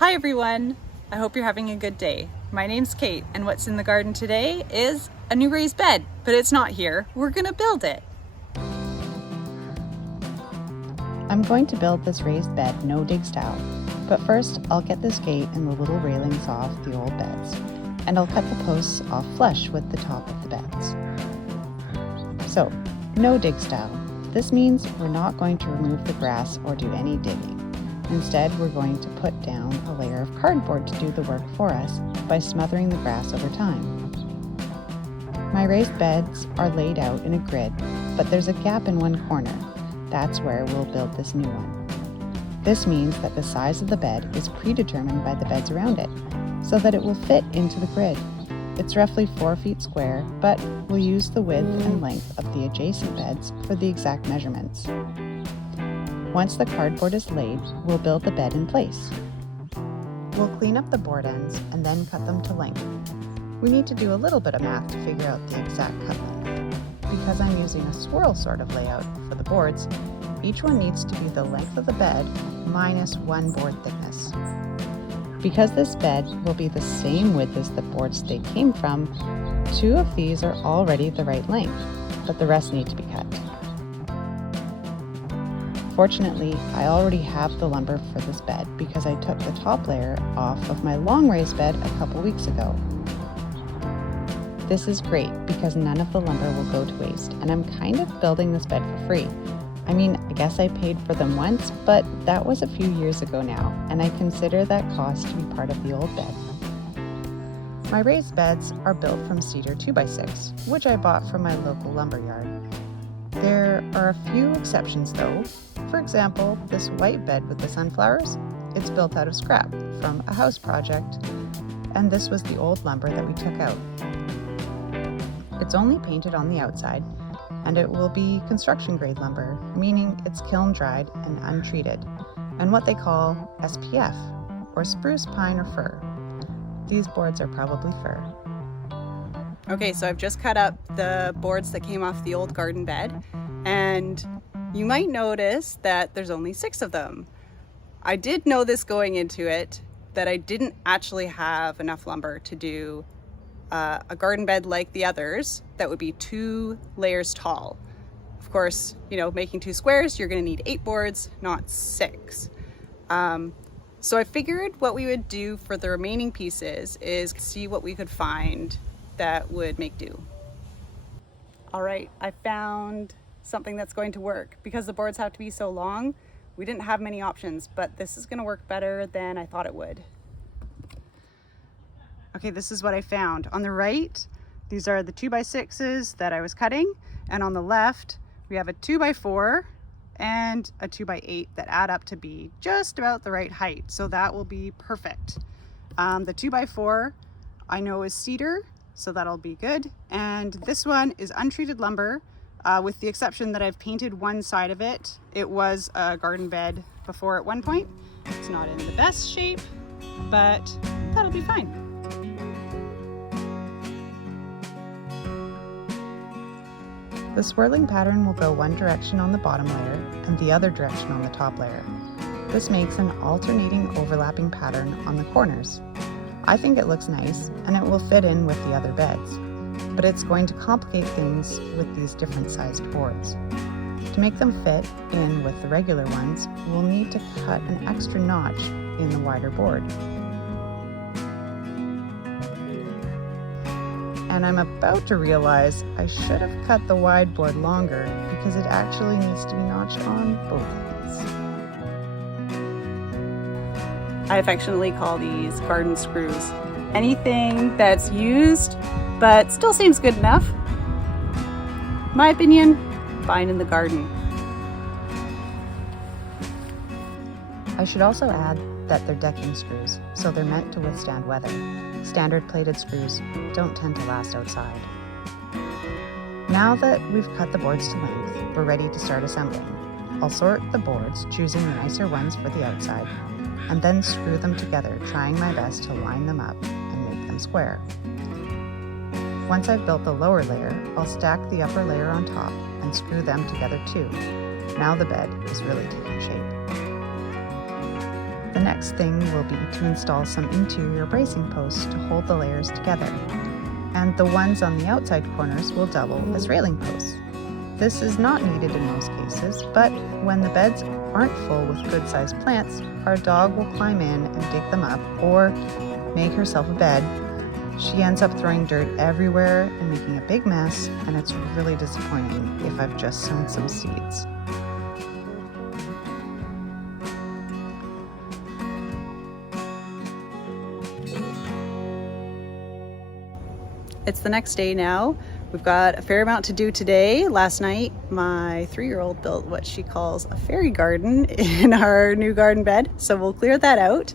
Hi everyone! I hope you're having a good day. My name's Kate, and what's in the garden today is a new raised bed, but it's not here. We're gonna build it. I'm going to build this raised bed no-dig style, but first I'll get this gate and the little railings off the old beds, and I'll cut the posts off flush with the top of the beds. So, no-dig style. This means we're not going to remove the grass or do any digging. Instead, we're going to put down a layer of cardboard to do the work for us by smothering the grass over time. My raised beds are laid out in a grid, but there's a gap in one corner. That's where we'll build this new one. This means that the size of the bed is predetermined by the beds around it, so that it will fit into the grid. It's roughly 4 feet square, but we'll use the width and length of the adjacent beds for the exact measurements. Once the cardboard is laid, we'll build the bed in place. We'll clean up the board ends and then cut them to length. We need to do a little bit of math to figure out the exact cut length. Because I'm using a swirl sort of layout for the boards, each one needs to be the length of the bed minus 1 board thickness. Because this bed will be the same width as the boards they came from, 2 of these are already the right length, but the rest need to be cut. Fortunately, I already have the lumber for this bed because I took the top layer off of my long raised bed a couple weeks ago. This is great because none of the lumber will go to waste, and I'm kind of building this bed for free. I mean, I guess I paid for them once, but that was a few years ago now, and I consider that cost to be part of the old bed. My raised beds are built from cedar 2x6, which I bought from my local lumber yard. There are a few exceptions though. For example, this white bed with the sunflowers, it's built out of scrap from a house project, and this was the old lumber that we took out. It's only painted on the outside, and it will be construction grade lumber, meaning it's kiln dried and untreated, and what they call SPF, or spruce, pine, or fir. These boards are probably fir. Okay, so I've just cut up the boards that came off the old garden bed, and you might notice that there's only 6 of them. I did know this going into it, that I didn't actually have enough lumber to do a garden bed like the others that would be 2 layers tall. Of course, making 2 squares, you're gonna need 8 boards, not 6. So I figured what we would do for the remaining pieces is see what we could find that would make do. All right, I found something that's going to work. Because the boards have to be so long, we didn't have many options, but this is gonna work better than I thought it would. Okay, this is what I found. On the right, these are the 2x6s that I was cutting, and on the left, we have a 2x4 and a 2x8 that add up to be just about the right height, so that will be perfect. The 2x4 I know is cedar, so that'll be good, and this one is untreated lumber, with the exception that I've painted one side of it. It was a garden bed before at one point. It's not in the best shape, but that'll be fine. The swirling pattern will go one direction on the bottom layer and the other direction on the top layer. This makes an alternating overlapping pattern on the corners. I think it looks nice and it will fit in with the other beds, but it's going to complicate things with these different sized boards. To make them fit in with the regular ones, we'll need to cut an extra notch in the wider board. And I'm about to realize I should have cut the wide board longer because it actually needs to be notched on both ends. I affectionately call these garden screws. Anything that's used but still seems good enough. My opinion, fine in the garden. I should also add that they're decking screws, so they're meant to withstand weather. Standard plated screws don't tend to last outside. Now that we've cut the boards to length, we're ready to start assembling. I'll sort the boards, choosing the nicer ones for the outside, and then screw them together, trying my best to line them up and make them square. Once I've built the lower layer, I'll stack the upper layer on top and screw them together too. Now the bed is really taking shape. The next thing will be to install some interior bracing posts to hold the layers together, and the ones on the outside corners will double as railing posts. This is not needed in most cases, but when the beds aren't full with good-sized plants, our dog will climb in and dig them up or make herself a bed. She ends up throwing dirt everywhere and making a big mess, and it's really disappointing if I've just sown some seeds. It's the next day now. We've got a fair amount to do today. Last night, my 3-year-old built what she calls a fairy garden in our new garden bed. So we'll clear that out.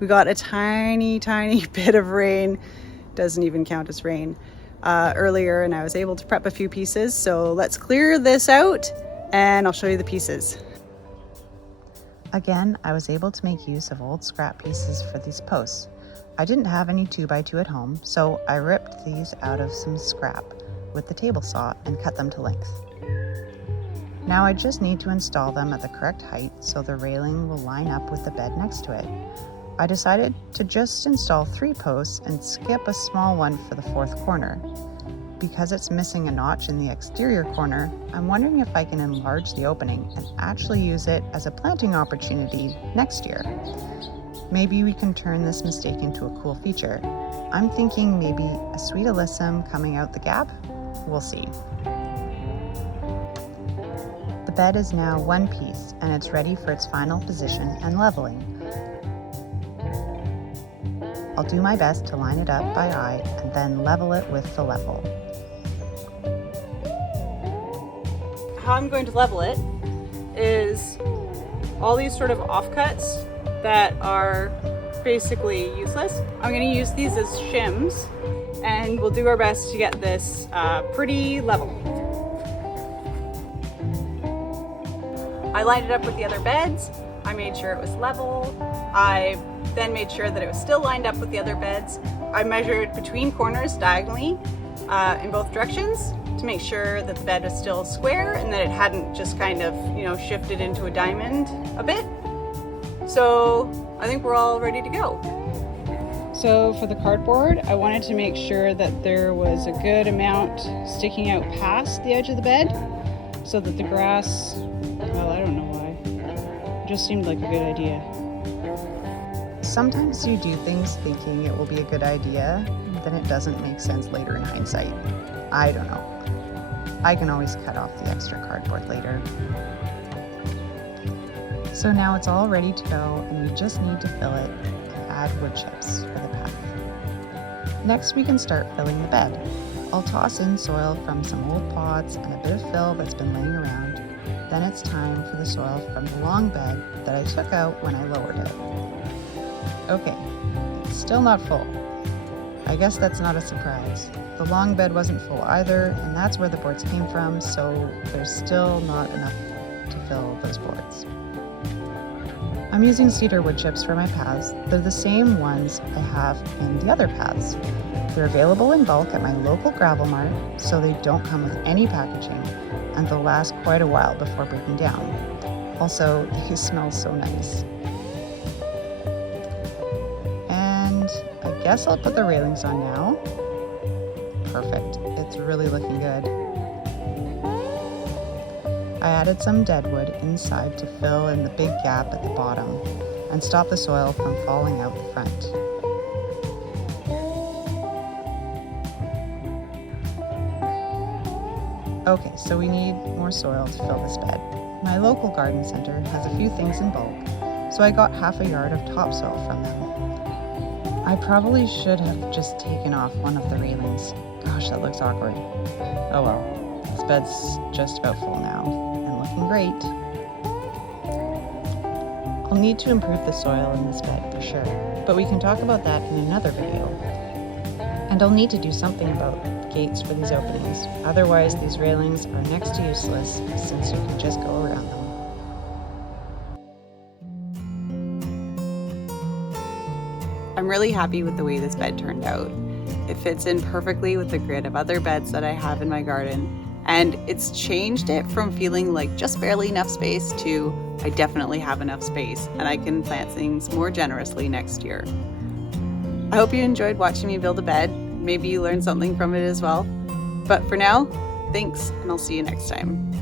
We got a tiny bit of rain. Doesn't even count as rain earlier, and I was able to prep a few pieces. So let's clear this out and I'll show you the pieces. Again, I was able to make use of old scrap pieces for these posts. I didn't have any 2x2 at home, so I ripped these out of some scrap with the table saw and cut them to length. Now I just need to install them at the correct height so the railing will line up with the bed next to it. I decided to just install 3 posts and skip a small one for the 4th corner. Because it's missing a notch in the exterior corner, I'm wondering if I can enlarge the opening and actually use it as a planting opportunity next year. Maybe we can turn this mistake into a cool feature. I'm thinking maybe a sweet alyssum coming out the gap? We'll see. The bed is now one piece and it's ready for its final position and leveling. I'll do my best to line it up by eye and then level it with the level. How I'm going to level it is all these sort of offcuts that are basically useless. I'm going to use these as shims, and we'll do our best to get this pretty level. I lined it up with the other beds. I made sure it was level. I then made sure that it was still lined up with the other beds. I measured between corners diagonally in both directions to make sure that the bed was still square and that it hadn't just kind of, shifted into a diamond a bit. So I think we're all ready to go. So for the cardboard, I wanted to make sure that there was a good amount sticking out past the edge of the bed so that the grass, well, I don't know why, it just seemed like a good idea. Sometimes you do things thinking it will be a good idea, then it doesn't make sense later in hindsight. I don't know. I can always cut off the extra cardboard later. So now it's all ready to go, and we just need to fill it and add wood chips for the path. Next, we can start filling the bed. I'll toss in soil from some old pots and a bit of fill that's been laying around. Then it's time for the soil from the long bed that I took out when I lowered it. Okay, it's still not full. I guess that's not a surprise. The long bed wasn't full either, and that's where the boards came from, so there's still not enough to fill those boards. I'm using cedar wood chips for my paths. They're the same ones I have in the other paths. They're available in bulk at my local gravel mart, so they don't come with any packaging, and they'll last quite a while before breaking down. Also, they smell so nice. And I guess I'll put the railings on now. Perfect. It's really looking good. I added some deadwood inside to fill in the big gap at the bottom and stop the soil from falling out the front. Okay, so we need more soil to fill this bed. My local garden center has a few things in bulk, so I got half a yard of topsoil from them. I probably should have just taken off one of the railings. Gosh, that looks awkward. Oh well, this bed's just about full now. Looking great. I'll need to improve the soil in this bed for sure, but we can talk about that in another video. And I'll need to do something about gates for these openings. Otherwise, these railings are next to useless since you can just go around them. I'm really happy with the way this bed turned out. It fits in perfectly with the grid of other beds that I have in my garden. And it's changed it from feeling like just barely enough space to I definitely have enough space and I can plant things more generously next year. I hope you enjoyed watching me build a bed. Maybe you learned something from it as well. But for now, thanks, and I'll see you next time.